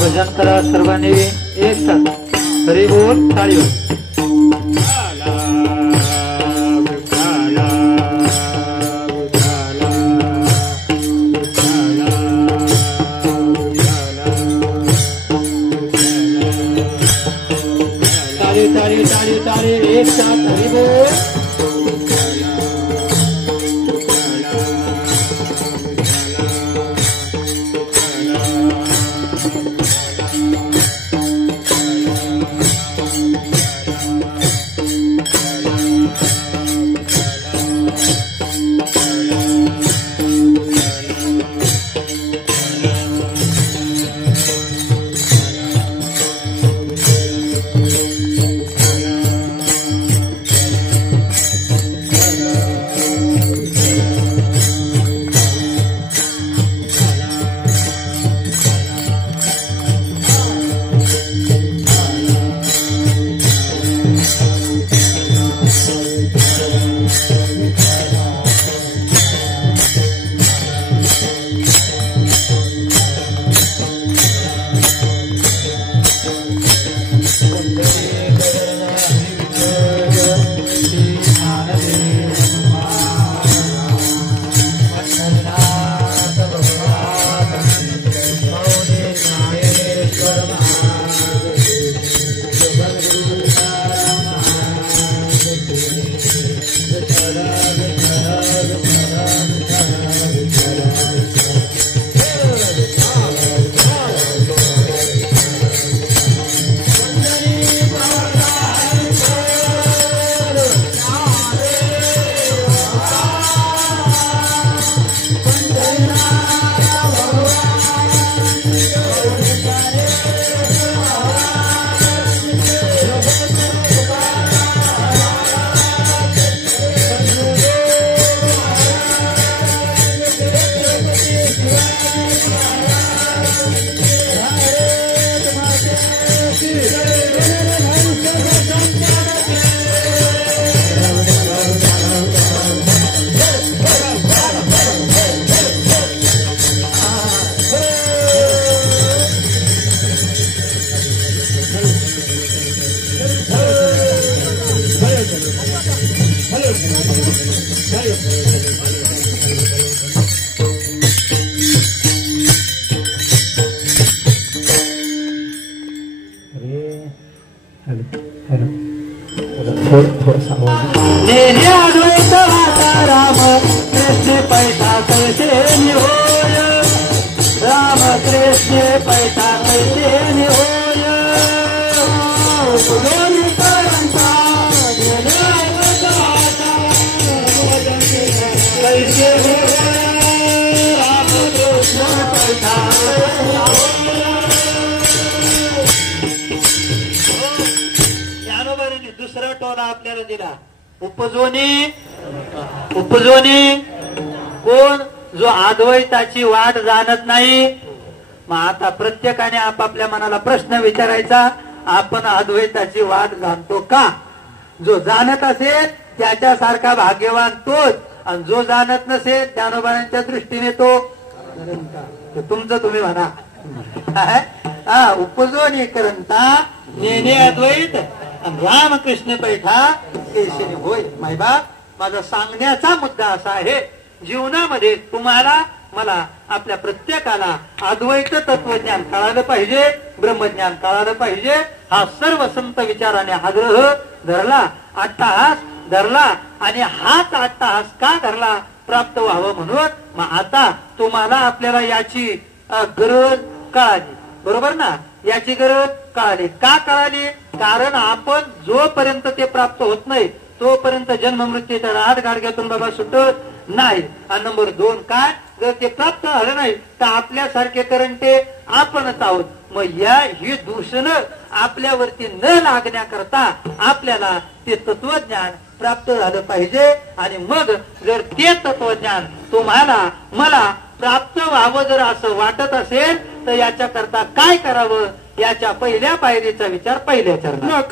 भजन करा सर्वांनी एक साथ हरी बोल ताळी ताळी ताळी ताळी एक साथ हरी बोल नेने अद्वैत वाचा राम कृष्ण पैठा कैसे होय राम कृष्ण पैठा कैसे होय दोन्ही करंता कैसे राम कृष्ण पैठा दुसरा टोला आपल्याला दिला उपजोनी कोण जो अद्वैताची वाट जाणत नाही. मग आता प्रत्येकाने आपापल्या मनाला प्रश्न विचारायचा, आपण अद्वैताची वाट जाणतो का? जो जाणत असेल त्याच्यासारखा भाग्यवान तोच, आणि जो जाणत नसेल ज्ञानोबांच्या दृष्टीने तो तुमचं तुम्ही म्हणा. उपजोनी करंता नेने अद्वैत रामकृष्ण पैठा केशरी होय. मायबाप, माझा सांगण्याचा मुद्दा असा आहे, जीवनामध्ये तुम्हाला मला आपल्या प्रत्येकाला अद्वैत तत्वज्ञान कळालं पाहिजे, ब्रह्मज्ञान कळालं पाहिजे. हा सर्व संत विचाराने आग्रह धरला, अट्टहास धरला, आणि हाच अट्टहास का धरला? प्राप्त व्हावं म्हणून. मग आता तुम्हाला आपल्याला याची गरज कळाली, बरोबर ना? याची गरज कळाली. का कळाली? कारण आपण जोपर्यंत ते प्राप्त होत नाही तोपर्यंत जन्म मृत्यूच्या राहत गाडग्यातून बाबा सुटत नाही. आणि नंबर 2 काय, जर ते प्राप्त झालं नाही तर आपल्यासारखे करंटे आपणच आहोत. मग ही दूषण आपल्यावरती न लागण्याकरता आपल्याला ते तत्वज्ञान प्राप्त झालं पाहिजे. आणि मग जर ते तत्वज्ञान तुम्हाला मला प्राप्त व्हावं जर असं वाटत असेल तर याच्याकरता काय करावं, याच्या पहिल्या पायरीचा विचार पहिल्या चरणात.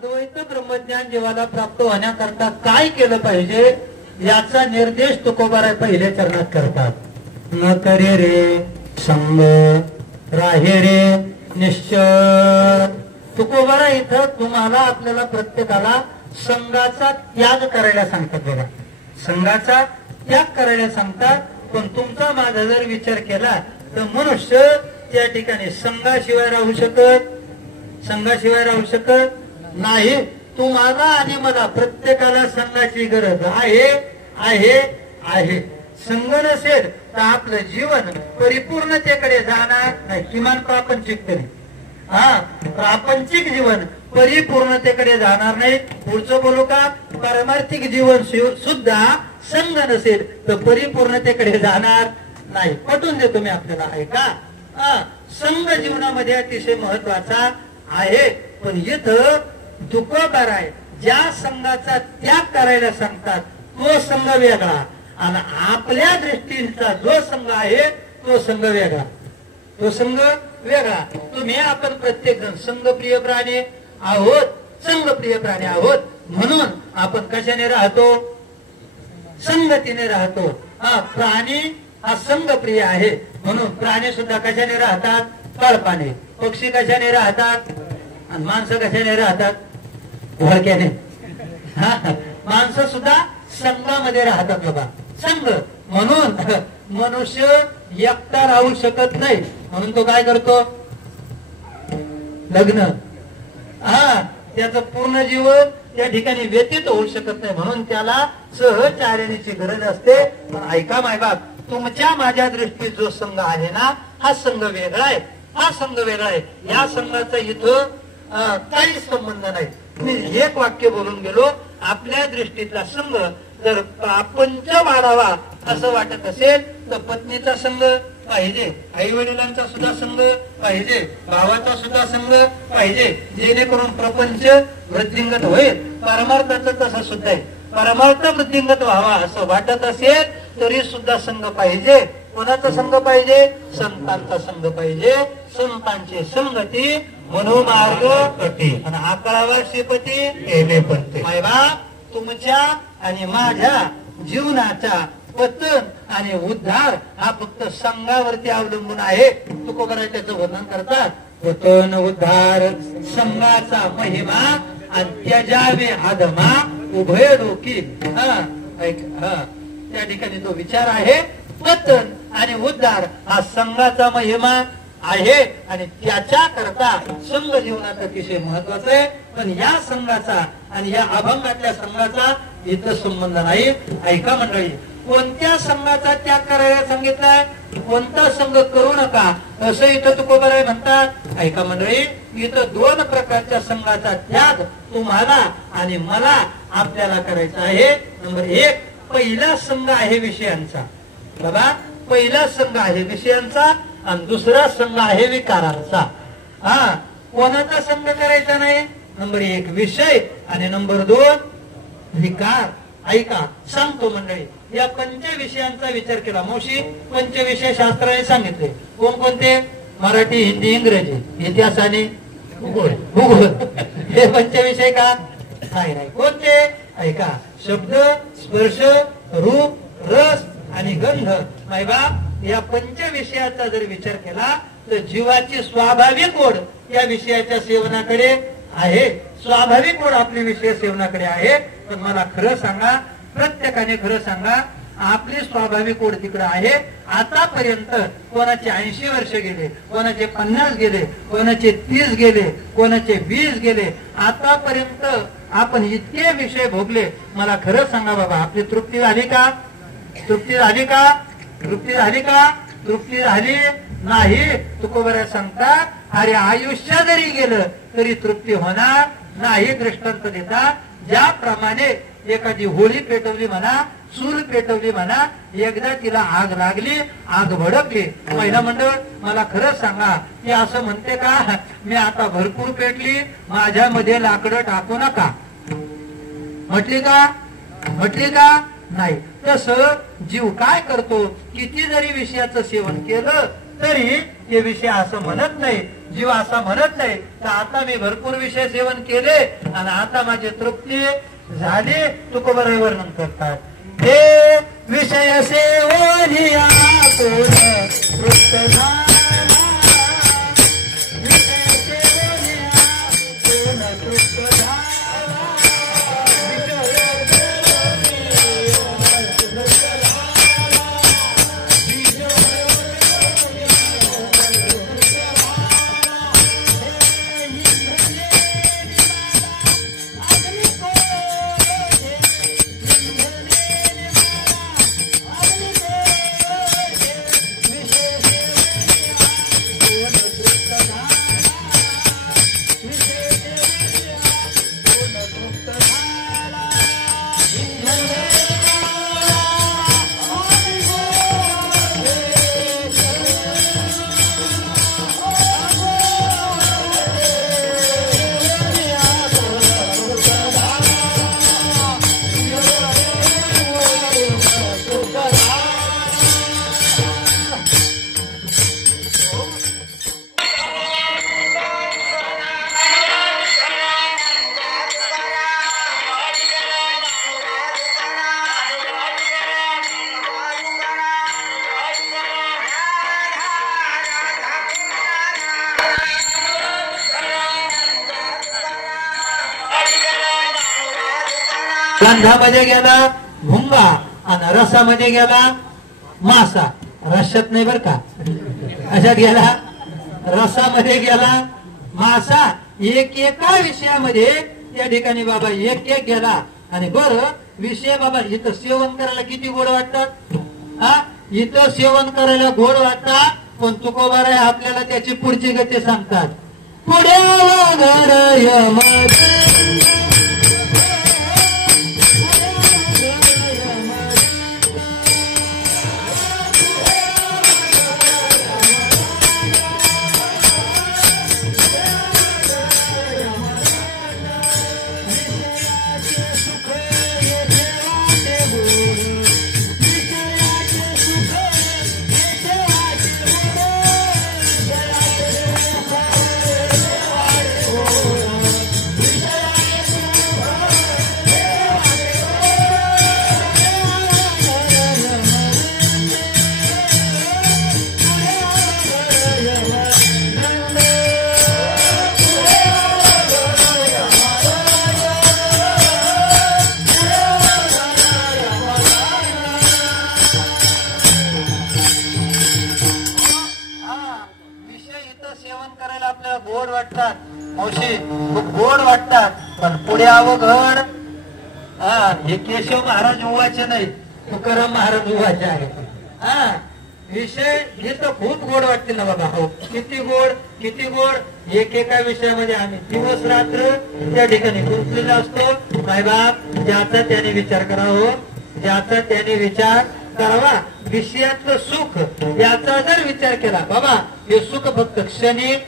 अद्वैत ब्रह्मज्ञान जीवाला प्राप्त होण्याकरता काय केलं पाहिजे याचा निर्देश तुकोबाराय पहिल्या चरणात करतात. न करे रे संग राहे रे निश्चय. तुकोबाराय इथं तुम्हाला आपल्याला प्रत्येकाला संघाचा त्याग करायला सांगतात. बघा, संघाचा त्याग करायला सांगतात. पण तुमचा माझा जर विचार केला तर मनुष्य त्या ठिकाणी संघाशिवाय राहू शकत नाही. तुम्हाला आणि मला प्रत्येकाला संघाची गरज आहे. संघ नसेल तर आपलं जीवन परिपूर्णतेकडे जाणार नाही. किमान प्रापंचिक तरी प्रापंचिक जीवन परिपूर्णतेकडे जाणार नाही. पुढचं बोलू का? पारमार्थिक जीवन सुद्धा संघ नसेल तर परिपूर्णतेकडे जाणार नाही. पटवून देतो मी आपल्याला. आहे का? संघ जीवनामध्ये अतिशय महत्वाचा आहे. पण इथं तुकोबाराय ज्या संघाचा त्याग करायला सांगतात तो संघ वेगळा आणि आपल्या दृष्टीचा जो संघ आहे तो संघ वेगळा. तुम्ही आपण प्रत्येक जण संघप्रिय प्राणी आहोत, संघप्रिय प्राणी आहोत. म्हणून आपण कशाने राहतो? संगतीने राहतो. प्राणी हा संघप्रिय आहे म्हणून प्राणी सुद्धा कशाने राहतात? कळपाने. पक्षी कशाने राहतात आणि माणसं कशाने राहतात? भडक्याने. माणसं सुद्धा संघामध्ये राहतात. बाबा, संघ. म्हणून मनुष्य एकटा राहू शकत नाही. म्हणून तो काय करतो? लग्न. त्याचं पूर्ण जीवन त्या ठिकाणी व्यतीत होऊ शकत नाही. म्हणून त्याला सहचारिणीची गरज असते. पण ऐका मायबाप, तुमच्या माझ्या दृष्टीत जो संघ आहे ना, हा संघ वेगळा आहे. या संघाचा इथं काही संबंध नाही. मी एक वाक्य बोलून गेलो. आपल्या दृष्टीतला संघ जर प्रापंच वाढावा असं वाटत असेल तर पत्नीचा संघ पाहिजे, आई वडिलांचा सुद्धा संघ पाहिजे, भावाचा सुद्धा संघ पाहिजे, जेणेकरून प्रपंच वृद्धिंगत होईल. परमार्थाचं तसं सुद्धा आहे. परमार्थ वृद्धिंगत व्हावा असं वाटत असेल तरी सुद्धा संघ पाहिजे. कोणाचा संघ पाहिजे? संतांचा संघ पाहिजे. संतांची संगती मनोमार्ग कटी आणि आकळावा श्रीपती केले पडते. मायबाप, तुमच्या आणि माझ्या जीवनाचा पतन आणि उद्धार हा फक्त संघावरती अवलंबून आहे. तुकोबाराय त्याचं वर्णन करतात. पतन उद्धार संघाचा महिमा आणि त्याजावे आदमा उभय डोकी. त्या ठिकाणी तो विचार आहे. पतन आणि उद्धार हा संघाचा महिमा आहे आणि त्याच्या करता संघ जीवनात अतिशय महत्वाचं आहे. पण या संघाचा आणि या अभंगातल्या संघाचा इथं संबंध नाही. ऐका मंडळी, कोणत्या संघाचा त्याग करायला सांगितलाय? कोणता संघ करू नका असं इथं तुकोबाराय म्हणतात. ऐका मंडळी, इथं दोन प्रकारच्या संघाचा त्याग तुम्हाला आणि मला आपल्याला करायचा आहे. नंबर एक, पहिला संघ आहे विषयांचा. बघा, पहिला संघ आहे विषयांचा आणि दुसरा संघ आहे विकारांचा. कोणाचा संघ करायचा नाही? नंबर एक विषय आणि नंबर दोन विकार. ऐका, सांगतो मंडळी, या पंचविषयांचा विचार केला. मावशी, पंचविषय शास्त्राने सांगितले. कोणकोणते? मराठी, हिंदी, इंग्रजी, इतिहास आणि भूगोल. हे पंचविषय का? नाही. कोणते? ऐका, शब्द, स्पर्श, रूप, रस आणि गंध. मायबाप, या पंचविषयाचा जर विचार केला तर जीवाची स्वाभाविक ओढ या विषयाच्या सेवनाकडे आहे. स्वाभाविक ओढ आपली विषय सेवनाकडे आहे. पण मला खरं सांगा, प्रत्येकाने खरं सांगा, आपली स्वाभाविक ओढ तिकडे आहे. आतापर्यंत कोणाचे 80 वर्ष गेले, कोणाचे 50 गेले, कोणाचे 30 गेले, कोणाचे 20 गेले. आतापर्यंत आपण इतके विषय भोगले. मला खरं सांगा बाबा, आपली तृप्ती झाली का? तृप्ती झाली नाही. तुकोबाराय सांगतात, अरे आयुष्य जरी गेलं तरी तृप्ती होणार नाही. दृष्टांत देतात, ज्याप्रमाणे एखादी होळी पेटवली म्हणा, चूल पेटवली म्हणा, एकदा तिला आग लागली, आग भडकली. महिला मंडळ, मला खरं सांगा, ती असं म्हणते का मी आता भरपूर पेटली, माझ्यामध्ये लाकडं टाकू नका? म्हटली का? नाही. तसं जीव काय करतो? किती जरी विषयाचं सेवन केलं तरी ते विषय असं म्हणत नाही, जीव असा म्हणत नाही तर आता मी भरपूर विषय सेवन केले आणि आता माझी तृप्ती झाली. तुकोबाराय वर्णन करतात, हे विषय सेवनिया कोण तृप्त झाला, विषय सेवनिया कोण तृप्त झाला. गंधामध्ये गेला भुंगा आणि रसामध्ये गेला मासा. रशात नाही बर का, अशात गेला रसामध्ये गेला मासा. एक एका विषयामध्ये त्या ठिकाणी बाबा एक एक गेला. आणि बरं विषय बाबा इथं सेवन करायला किती गोड वाटतात, हा इथं सेवन करायला गोड वाटतात, पण तुकोबाराय आपल्याला त्याची पुढची गती सांगतात. पुढे गोड वाटतात मावशी, खूप गोड वाटतात, पण पुढे अवघड. हे केशव महाराज उवाचे नाही, तुकाराम महाराज उवाचे आहे. विषय हे तर खूप गोड वाटते ना बाबा. हो किती गोड, किती गोड. एकेका विषयामध्ये आम्ही दिवस रात्र त्या ठिकाणी गुंतलेला असतो. मायबाप ज्याचा त्याने विचार करावा, ज्याचा त्याने विचार करावा. विषयाचं सुख याचा जर विचार केला बाबा, हे सुख फक्त क्षणिक,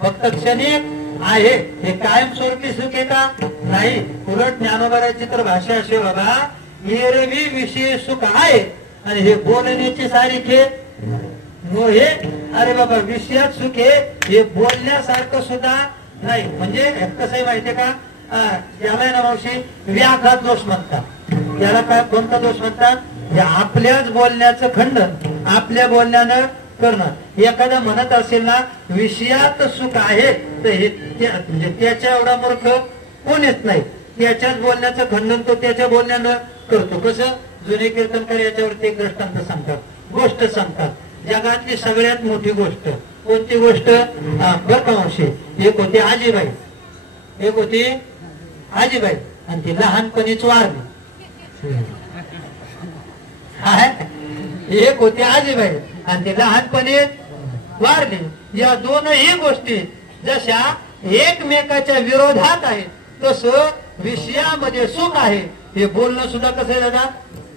फक्त क्षणिक आहे. हे कायमस्वरूपी सुख आहे का? नाही. उलट ज्ञानोबाराची तर भाषा अशी बाबा, एरवी विषय सुख आहे आणि हे बोलण्याची सारीखे हे. अरे बाबा विषयात सुख आहे, हे बोलण्यासारखं सुद्धा नाही. म्हणजे कसं आहे माहितीये का, याला ना मावशी व्याघात दोष म्हणतात. याला काय, कोणता दोष म्हणतात? आपल्याच बोलण्याचं खंडन आपल्या बोलण्यानं करणं. एखादा म्हणत असेल ना विषयात सुख आहे, तर हे म्हणजे त्याच्या एवढा मूर्ख कोणीच नाही. त्याच्याच बोलण्याचं खंडन तो त्याच्या बोलण्यानं करतो. कसं? जुने कीर्तनकार याच्यावरती एक दृष्टांत सांगतात, गोष्ट सांगतात. जगातली सगळ्यात मोठी गोष्ट कोणती गोष्ट? बर का मावशी, एक होती आजीबाई, एक होती आजीबाई, आणि ती लहानपणीच वारली. एक होती आजीबाई आणि ती लहानपणी वारली. या दोनही गोष्टी जशा एकमेकाच्या विरोधात आहेत, तसं विषयामध्ये सुख आहे. हे बोलणं सुद्धा कसं आहे दादा,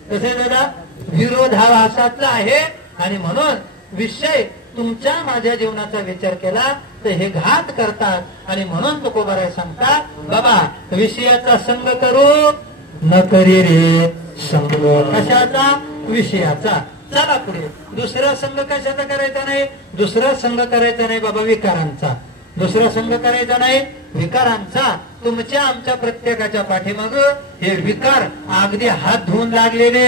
कसं आहे दादा, विरोधाभासातलं आहे. आणि म्हणून विषय तुमच्या माझ्या जीवनाचा विचार केला तर हे घात करतात. आणि म्हणून तुकोबाराय सांगतात, बाबा विषयाचा संग करू न करी रे संग. कशाचा? विषयाचा. चला पुढे. दुसरा संघ कशाचा करायचा नाही? दुसरा संघ करायचा नाही बाबा विकारांचा. दुसरा संघ करायचा नाही विकारांचा. तुमच्या आमच्या प्रत्येकाच्या पाठीमाग हे विकार अगदी हात धुवून लागलेले,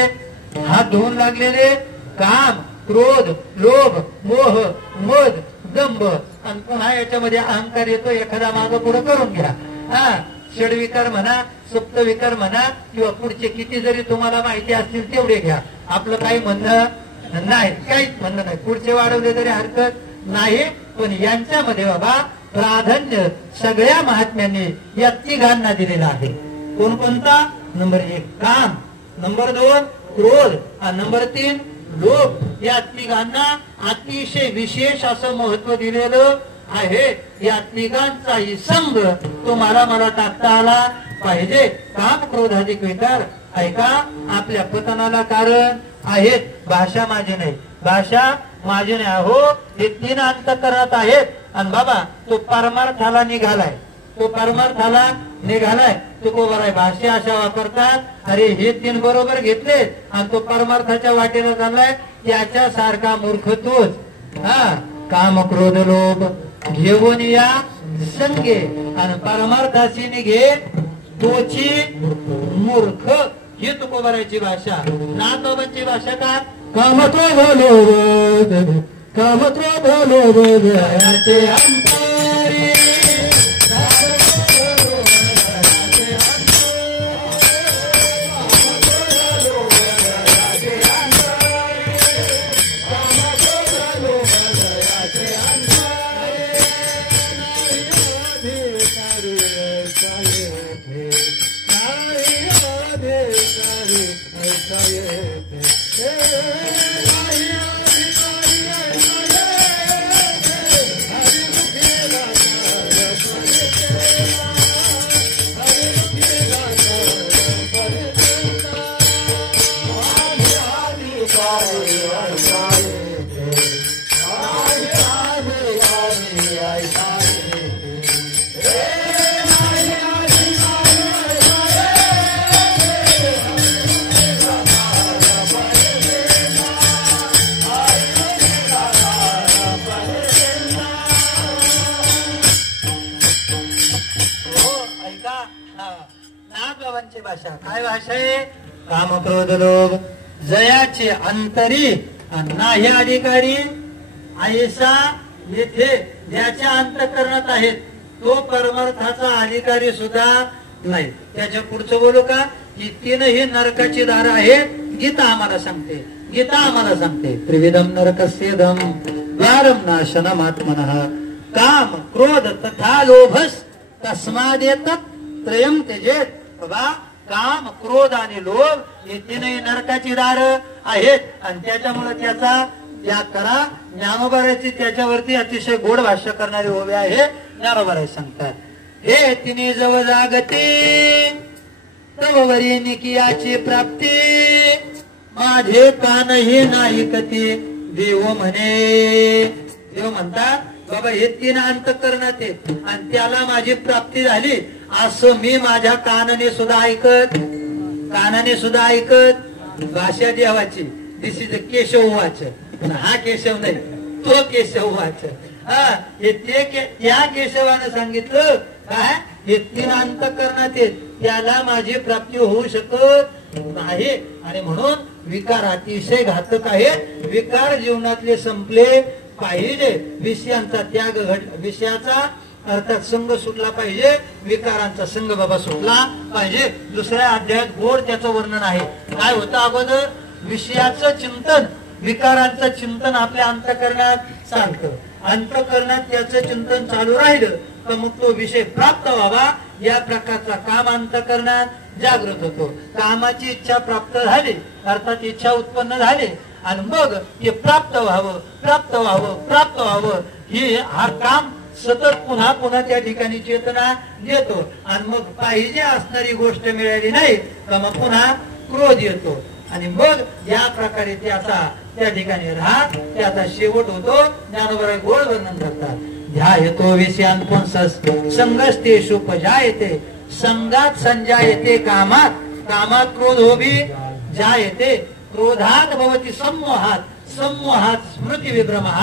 हात धुवून लागलेले काम, क्रोध, लोभ, मोह, मद, दंभ आणि पुन्हा याच्यामध्ये अहंकार येतो. एखादा माग पुढे करून घ्या. हा षडविकार म्हणा, सप्तविकार म्हणा किंवा पुढचे किती जरी तुम्हाला माहिती असतील तेवढे घ्या. आपलं काही म्हणणं नाही, काहीच म्हणणं नाही. पुढचे वाढवले तरी हरकत नाही. पण यांच्यामध्ये बाबा प्राधान्य सगळ्या महात्म्यांनी या तिघांना दिलेलं आहे. कोणकोणता? नंबर 1 काम, नंबर 2 क्रोध आणि नंबर 3 लोभ. या तिघांना अतिशय विशेष असं महत्व दिलेलं आहे. या तिघांचाही संघ तुम्हाला मला टाकता आला पाहिजे. काम क्रोधाधिक विकार ऐका आपल्या पतनाला कारण आहेत. भाषा माझी नाही, भाषा माझी नाही. अहो हे 3 अंतःकरणात आहेत. आणि बाबा तो परमार्थाला निघालाय, तो परमार्थाला निघालाय. तो बरोबर आहे. भाषा अशा वापरतात, अरे हे 3 बरोबर घेतले आणि तो परमार्थाच्या वाटेला चाललाय. त्याच्यासारखा मूर्ख तोच. हा काम क्रोध लोभ घेऊन या संगे आणि परमार्थाशी निघे तोची मूर्ख. ही तुकोबाराची भाषा. नाथबाबांची भाषा काय? काम क्रोध लोभ, काम क्रोध लोभ याचे अंतरी. भाषा काय भाषा आहे? काम क्रोध लोभ जयाचे अंतरी नाही अधिकारी. ऐसा येथे ज्याच्या अंतःकरणात आहेत तो परमार्थाचा अधिकारी सुद्धा नाही. त्याच्या पुढचं बोलू का? की 3ही नरकाची दार आहेत. गीता आम्हाला सांगते, गीता आम्हाला सांगते त्रिविधम नरकस्येदम द्वारम नाशनम आत्मनः काम क्रोध तथा लोभस तस्मादेतत् त्रयम त्यजेत. बाबा काम क्रोध आणि लोभ हे 3ही नरकाची दार आहेत. आणि त्याच्यामुळे त्याचा त्याग करा. ज्ञानोबाराची त्याच्यावरती अतिशय गोड भाष्य करणारी ओवी आहे. ज्ञानोबाराय सांगतात हे 3 जव जागते तव वरी निकियाची प्राप्ती माझे कानही नाही कती देव म्हणे. देव म्हणतात बाबा हे 3 अंतःकरणात आहेत आणि त्याला माझी प्राप्ती झाली असं मी माझ्या कानाने सुद्धा ऐकत, कानाने सुद्धा ऐकत. भाषा देवाची. दिस इज केशव वाच. हा केशव नाही, तो केशव वाच. हा हे त्या केशवानं सांगितलं काय? हे 3 अंतःकरणात आहेत त्याला माझी प्राप्ती होऊ शकत नाही. आणि म्हणून विकार अतिशय घातक आहेत. विकार जीवनातले संपले पाहिजे. विषयांचा त्याग विषयाचा अर्थात संघ सुटला पाहिजे. विकारांचा संघ बाबा सुटला पाहिजे. दुसऱ्या अध्यायात गोड त्याचं वर्णन आहे. काय होतं अगोदर? विषयाचं चिंतन, विकारांचं चिंतन आपल्या अंतःकरणात चालतं. अंतःकरणात त्याचं चिंतन चालू राहिलं तर मग तो विषय प्राप्त व्हावा या प्रकारचा काम अंतःकरणात जागृत होतो. कामाची इच्छा प्राप्त झाली अर्थात इच्छा उत्पन्न झाली आणि मग हे प्राप्त व्हावं, प्राप्त व्हावं, प्राप्त व्हावं हा काम सतत पुन्हा पुन्हा त्या ठिकाणी चेतना येतो. आणि मग पाहिजे असणारी गोष्ट मिळाली नाही तर मग पुन्हा क्रोध येतो. आणि मग या प्रकारे त्याचा त्या ठिकाणी राहत त्याचा शेवट होतो. ज्ञानोबा गोड वर्णन करतात. ध्यायतो विषयान पुंसस संगस्तेषु उपजायते संगात संजायते कामात कामात क्रोध होबी जायते. क्रोधात भवती सम्मोहात, सम्मोहात स्मृती विभ्रमः,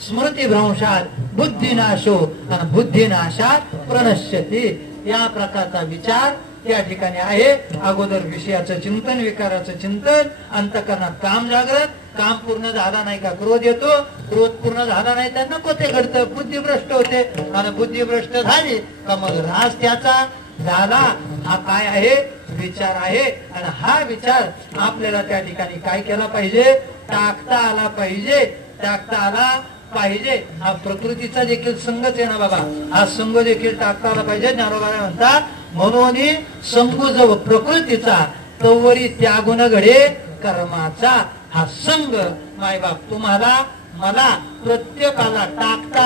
स्मृतिभ्रंशात बुद्धिनाशो आणि बुद्धिनाशात प्रणश्यती. या प्रकारचा विचार त्या ठिकाणी आहे. अगोदर विषयाचं चिंतन, विकाराचं चिंतन, अंतःकरणात काम जागृत, काम पूर्ण झाला नाही का क्रोध येतो, क्रोध पूर्ण झाला नाही तर नको ते घडतं, बुद्धिभ्रष्ट होते आणि बुद्धिभ्रष्ट झाली का मग रास त्याचा झाला. हा काय आहे? विचार आहे. आणि हा विचार आपल्याला त्या ठिकाणी काय केला पाहिजे? टाकता आला पाहिजे, टाकता आला पाहिजे. हा प्रकृतीचा देखील संघच आहे ना बाबा, हा संघ देखील टाकता आला पाहिजे. ज्ञानोबा म्हणतात म्हणून संघ जो प्रकृतीचा तोवरी त्यागुण घडे कर्माचा. हा संघ मायबाप तुम्हाला मला प्रत्येकाला टाकता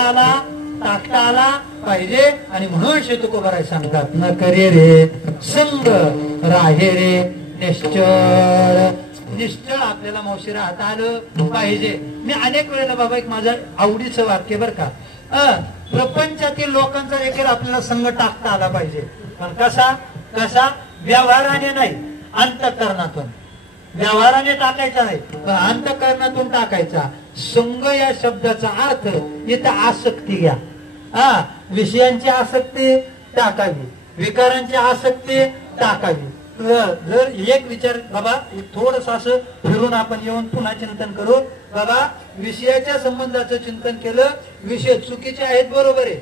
आला पाहिजे. आणि म्हणून श्री तुकोबाराय सांगतात न करे रे संघ राहे रे निश्चळ. निश्चळ आपल्याला मावशी राहता आलं पाहिजे. मी अनेक वेळेला बाबा एक माझं आवडीचं वाक्य बर का, प्रपंचातील लोकांचा देखील आपल्याला संघ टाकता आला पाहिजे. पण कसा कसा? व्यवहाराने नाही, अंतःकरणातून. व्यवहाराने टाकायचा नाही, पण अंतःकरणातून टाकायचा. संघ या शब्दाचा अर्थ इथं आसक्ती घ्या. विषयांची आसक्ती टाकावी, विकारांची आसक्ती टाकावी. जर एक विचार बाबा थोडस असं फिरून आपण येऊन पुन्हा चिंतन करू. बाबा विषयाच्या संबंधाचं चिंतन केलं, विषय चुकीचे आहेत बरोबर आहे,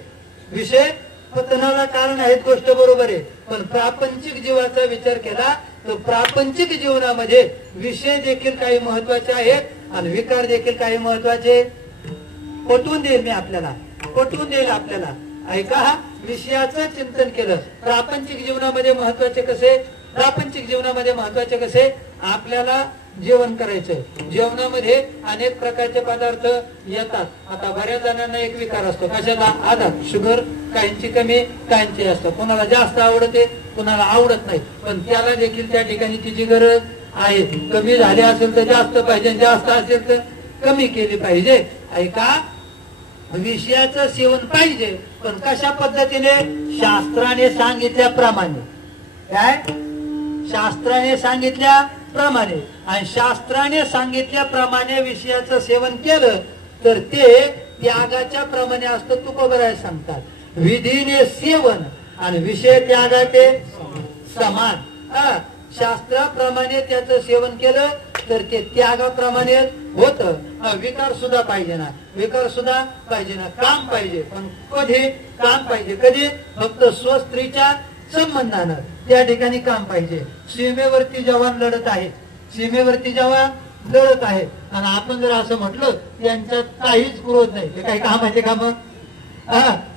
विषय पतनाला कारण आहेत गोष्ट बरोबर आहे. पण प्रापंचिक जीवाचा विचार केला तर प्रापंचिक जीवनामध्ये विषय देखील काही महत्वाचे आहेत आणि विकार देखील काही महत्वाचे. पटवून देईल मी आपल्याला, पटवून देईल आपल्याला. ऐका, विषयाचं चिंतन केलं, प्रापंचिक जीवनामध्ये महत्वाचे कसे? प्रापंचिक जीवनामध्ये महत्वाचे कसे? आपल्याला जेवण करायचं, जेवणामध्ये अनेक प्रकारचे पदार्थ येतात. आता बऱ्याच जणांना एक विकार असतो कशाला? आता शुगर काहींची कमी, काहींची जास्त. कोणाला जास्त आवडते, कोणाला आवडत नाही. पण त्याला देखील त्या ठिकाणी तिची गरज आहे. कमी झाले असेल तर जास्त पाहिजे, जास्त असेल तर कमी केली पाहिजे. ऐका, विषयाचं सेवन पाहिजे, पण कशा पद्धतीने? शास्त्राने सांगितल्याप्रमाणे. काय? शास्त्राने सांगितल्याप्रमाणे. आणि शास्त्राने सांगितल्याप्रमाणे विषयाचं सेवन केलं तर ते त्यागाच्या प्रमाणे असतं. तुकोबाराय सांगतात विधीने सेवन आणि विषय त्यागाचे समान. शास्त्राप्रमाणे त्याचं सेवन केलं तर ते त्यागाप्रमाणे होत. विकार सुद्धा पाहिजे ना, विकार सुद्धा पाहिजे ना, काम पाहिजे. पण कधी काम पाहिजे? कधी? फक्त स्वस्त्रीच्या संबंधानं त्या ठिकाणी काम पाहिजे. सीमेवरती जवान लढत आहेत, सीमेवरती जवान लढत आहेत आणि आपण जर असं म्हटलं यांच्यात काहीच क्रोध नाही, ते काही कामाचे काम.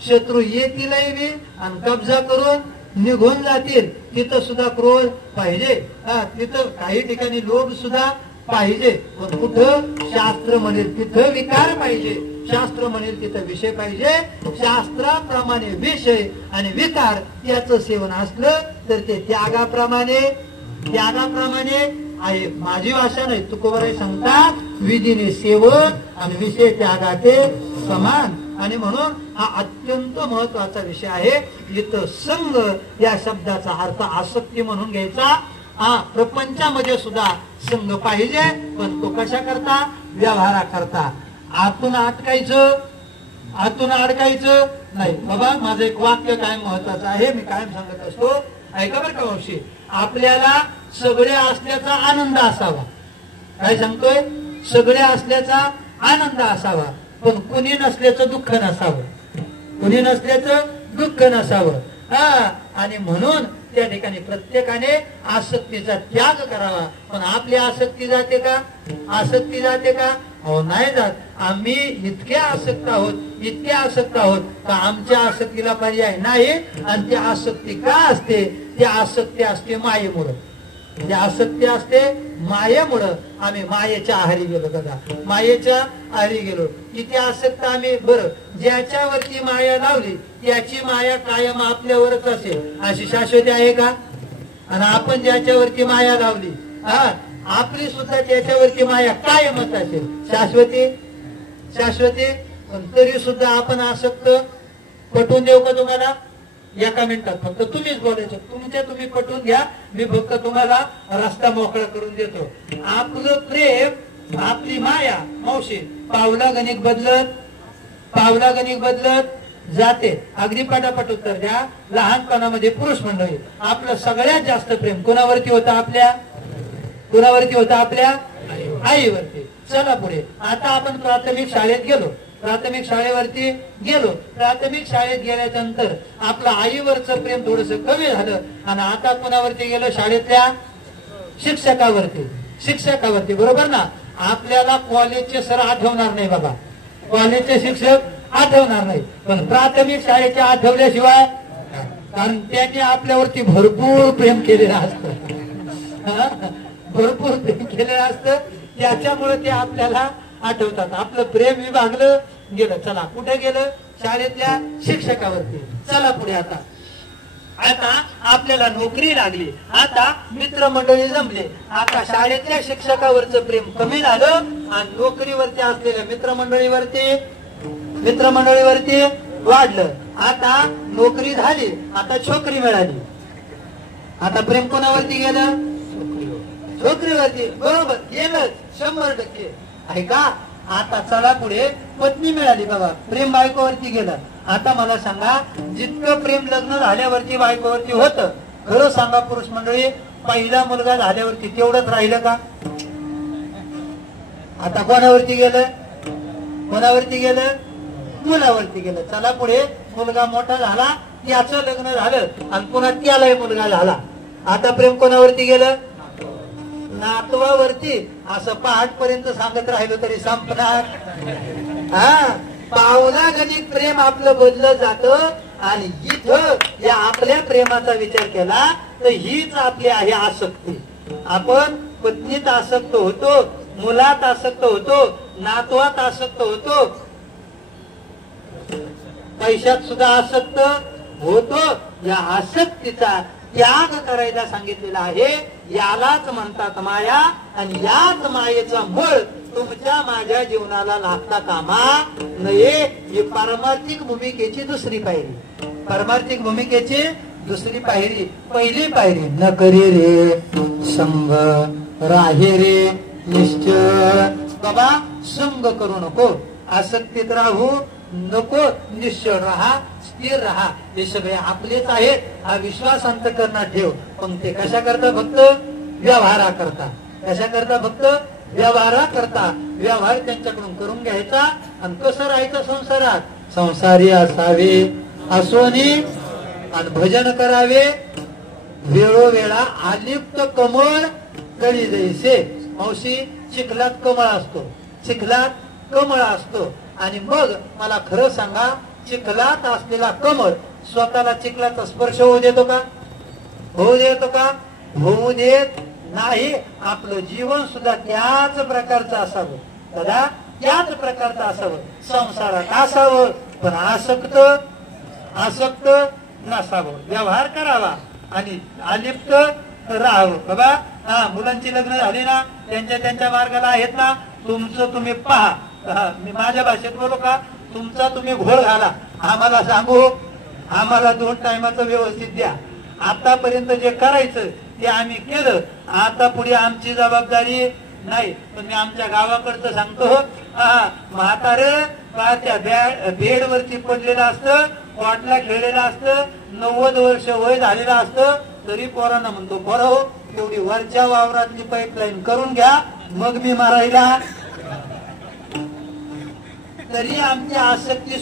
शत्रू येतीलही बी आणि कब्जा करून निघून जातील, तिथं सुद्धा क्रोध पाहिजे. तिथं काही ठिकाणी लोभ सुद्धा पाहिजे. पण कुठं? शास्त्र म्हणेल तिथं विकार पाहिजे, शास्त्र म्हणेल तिथं विषय पाहिजे. शास्त्राप्रमाणे विषय आणि विकार याचं सेवन असलं तर ते त्यागाप्रमाणे आहे. माझी भाषा नाही, तुकोबाराय सांगतात विधीने सेवन आणि विषय त्यागाचे समान. आणि म्हणून हा अत्यंत महत्वाचा विषय आहे. इथं संघ या शब्दाचा अर्थ आसक्ती म्हणून घ्यायचा. प्रपंचामध्ये सुद्धा संघ पाहिजे, पण तो कशा करता? व्यवहारा करता. आतून अडकायचं नाही. बाबा माझं एक वाक्य काय महत्वाचं आहे, मी कायम सांगत असतो. ऐका बरं का मावशी, आपल्याला सगळे असल्याचा आनंद असावा. काय सांगतोय? सगळे असल्याचा आनंद असावा, पण कुणी नसल्याचं दुःख नसावं, कुणी नसल्याचं दुःख नसावं. आणि म्हणून त्या ठिकाणी प्रत्येकाने आसक्तीचा त्याग करावा. पण आपली आसक्ती जाते का? आसक्ती जाते का? हो, नाही जात. आम्ही इतके आसक्त आहोत का आमच्या आसक्तीला पर्याय नाही. आणि ती आसक्ती का असते? ती आसक्ती असते मायेमुळं. ती आसक्ती असते मायेमुळं. आम्ही मायेच्या आहारी गेलो बघा, मायेच्या आहारी गेलो. किती आसक्त आम्ही. बरं, ज्याच्यावरती माया लावली त्याची माया कायम आपल्यावरच असेल अशी शाश्वती आहे का? आणि आपण ज्याच्यावरती माया लावली आपली सुद्धा त्याच्यावरती माया कायमच असेल. शाश्वती. पण तरी सुद्धा आपण आसक्त. पटवून देऊ का तुम्हाला? एका मिनिटात फक्त तुम्हीच बोलायचं, तुम्ही पटवून घ्या, मी फक्त तुम्हाला रस्ता मोकळा करून देतो. आपलं प्रेम, आपली माया मावशी पावला गणिक बदलत जाते. अगदी पटापट उत्तर द्या. लहानपणामध्ये पुरुष मंडळी आपलं सगळ्यात जास्त प्रेम कोणावरती होतं? आपल्या आईवरती. चला पुढे. आता आपण प्राथमिक शाळेत गेलो. प्राथमिक शाळेत गेल्यानंतर आपलं आईवरचं प्रेम थोडस कमी झालं आणि आता कोणावरती गेलं? शाळेतल्या शिक्षकावरती. बरोबर ना? आपल्याला कॉलेजचे सर आठवणार नाही बाबा, कॉलेजचे शिक्षक आठवणार नाही, पण प्राथमिक शाळेचे आठवल्याशिवाय, कारण त्यांनी आपल्यावरती भरपूर प्रेम केलेलं असतं, त्याच्यामुळे ते आपल्याला आठवतात. आपलं प्रेम विभागलं गेलं. चला कुठे गेलं? शाळेतल्या शिक्षकावरती. चला पुढे. आता आपल्याला नोकरी लागली, आता मित्रमंडळी जमले. आता शाळेतल्या शिक्षकावरचं प्रेम कमी झालं आणि नोकरीवरती असलेल्या मित्रमंडळीवरती वाढलं. आता नोकरी झाली, आता छोकरी मिळाली, आता प्रेम कोणावरती गेलं? छोकरीवरती. बरोबर, गेलं 100% आहे का? आता चला पुढे. पत्नी मिळाली बाबा, प्रेम बायकोवरती गेलं. आता मला सांगा, जितकं प्रेम लग्न झाल्यावरती बायकोवरती होतं, खरं सांगा पुरुष मंडळी, पहिला मुलगा झाल्यावरती तेवढंच राहिलं का? आता कोणावरती गेलं? मुलावरती गेलं. चला पुढे. मुलगा मोठा झाला, त्याचं लग्न झालं आणि पुन्हा त्यालाही मुलगा झाला. आता प्रेम कोणावरती गेलं? नातवावरती. असं पहाटपर्यंत सांगत राहिलो तरी संपणार. पावला गणित प्रेम आपलं बदलत जातं आणि इथं या आपल्या प्रेमाचा विचार केला तर हीच आपली आहे आसक्ती. आपण पत्नीत आसक्त होतो, मुलात आसक्त होतो, नातवात आसक्त होतो, पैशात सुद्धा आसक्त होतो. या आसक्तीचा त्याग करायला सांगितलेला आहे. यालाच म्हणतात माया आणि याच मायेचा मळ तुमच्या माझ्या जीवनाला लागता कामा नये. ही पारमार्थिक भूमिकेची दुसरी पायरी. पहिली पायरी न करी रे संग, राहे रे निश्चय. बाबा संग करू नको, आसक्तीत राहू नको, निश्चय राहा, स्थिर राहा. हे सगळे आपलेच आहेत हा विश्वास अंतःकरणात ठेव. पण ते कशा करता? फक्त व्यवहारा करता. व्यवहार त्यांच्याकडून करून घ्यायचा आणि कसं राहायचं संसारात? संसारी असावे असोनी आणि भजन करावे वेळोवेळा. आलिप्त कमळ कळी जैसे. मावशी चिखलात कमळ असतो आणि मग मला खरं सांगा, चिखलात असलेला कमळ स्वतःला चिखलाचा स्पर्श होऊ देतो का? होऊ देत नाही. आपलं जीवन सुद्धा त्याच प्रकारचं असावं दादा, त्याच प्रकारचं असावं. संसारात असावं पण आसक्त नसावं. व्यवहार करावा आणि अलिप्त राहावं. बाबा मुलांची लग्न झाली ना, त्यांच्या मार्गाला आहेत ना, तुमचं तुम्ही पहा. मी माझ्या भाषेत बोलू का? तुमचा तुम्ही घोळ घाला. आम्हाला सांगू, आम्हाला 2 टायमाचं व्यवस्थित द्या. आतापर्यंत जे करायचं ते आम्ही केलं, आता पुढे आमची जबाबदारी नाही. पण मी आमच्या गावाकडचं सांगतो, म्हातारे त्या बेडवरती पडलेलं असतं, वाटला खेळलेलं असतं, 90 वर्ष वय झालेलं असतं, तरी पोरांना म्हणतो, पोरं हो एवढी वरच्या वावरातली पाईपलाईन करून घ्या, मग मी मारायला. तरी आमची आसक्ती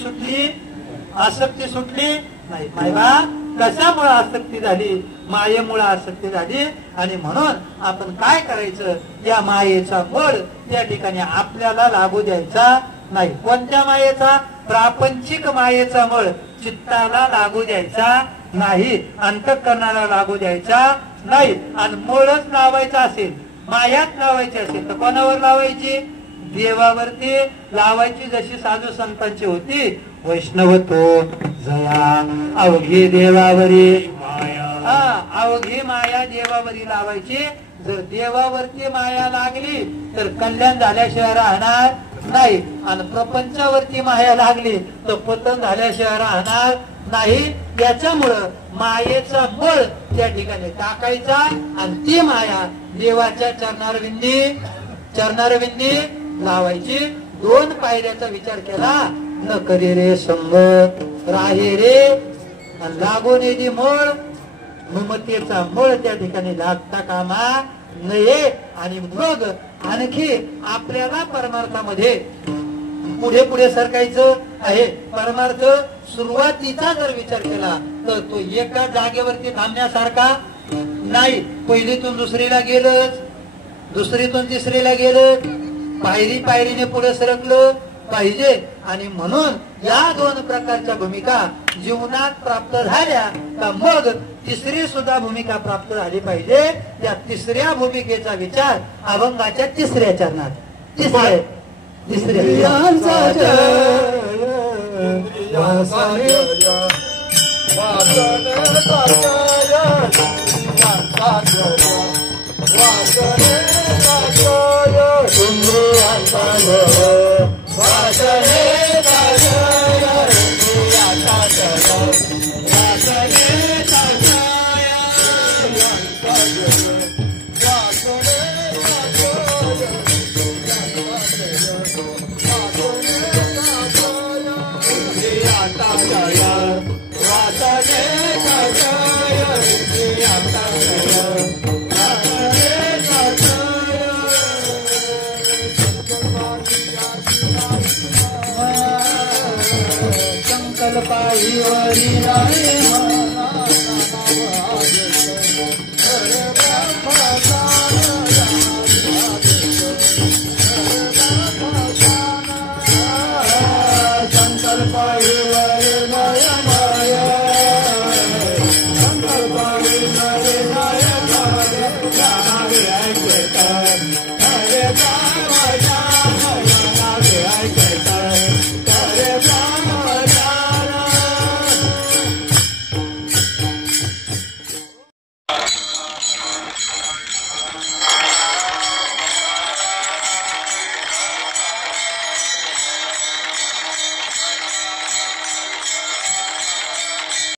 सुटली नाही. मायबा कशामुळे आसक्ती झाली? मायेमुळे आसक्ती झाली. आणि म्हणून आपण काय करायचं? या मायेचा बळ त्या ठिकाणी आपल्याला लागू द्यायचा नाही. कोणत्या मायेचा? प्रापंचिक मायेचा मळ चित्ताला लागू द्यायचा नाही, अंतःकरणाला लागू द्यायचा नाही. आणि मूळच लावायचा असेल, मायात लावायची असेल तर कोणावर लावायची? देवावरती लावायची. जशी साधू संतांची होती, वैष्णवतो जया अवघी देवावरी अवघी माया देवावरी लावायची. जर देवावरती माया लागली तर कल्याण झाल्याशिवाय राहणार नाही. आणि प्रपंचावरती माया लागली तर पतन झाल्याशिवाय राहणार नाही. याच्यामुळं मायेचा बळ त्या ठिकाणी टाकायचा आणि ती माया देवाच्या चरणारविंदी लावायची. 2 पायऱ्याचा विचार केला. न करी रे संगत राहे रे लागून येते मूळ. ममतेचा मूळ त्या ठिकाणी लागता कामा नये. आणि मग आणखी आपल्याला परमार्थामध्ये पुढे पुढे सरकायचं आहे. परमार्थ सुरुवातीचा जर विचार केला तर तो एका जागेवरती थांबण्यासारखा नाही. पहिलीतून दुसरीला गेलंच, दुसरीतून तिसरीला गेलं, पायरीने पुढे सरकलं पाहिजे. आणि म्हणून या 2 प्रकारच्या भूमिका जीवनात प्राप्त झाल्या का मग तिसरी सुद्धा भूमिका प्राप्त झाली पाहिजे. त्या तिसऱ्या भूमिकेचा विचार अभंगाच्या 3ऱ्या चरणात तिसऱ्या संकल्प